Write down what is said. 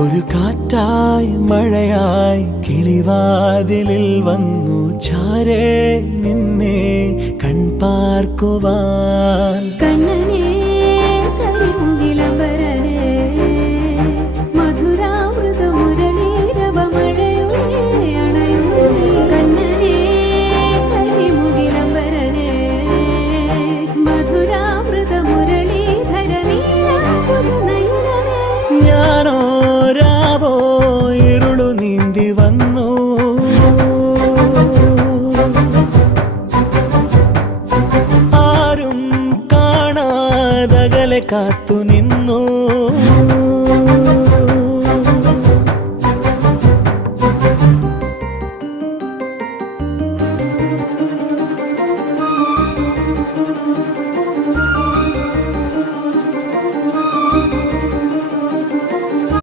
ഒരു കാറ്റായി മഴയായി കിളിവാതിലിൽ വന്നു ചാരേ നിന്നെ കൺപാർക്കുവാൻ. കണ്ണനേ കരിമുകിലംബരനേ മധുരാമൃത മുരളീരവ മഴയുടെ അണയുന്നേ. കണ്ണനേ കരിമുകിലംബരനേ മധുരാമൃത മുരളീധര നീലാംബുജനയനനേ. ഞാനോ രാവോ ഇരുളു നീന്തി വന്നു, ആരും കാണാതകലെ കാത്തു നിന്നു.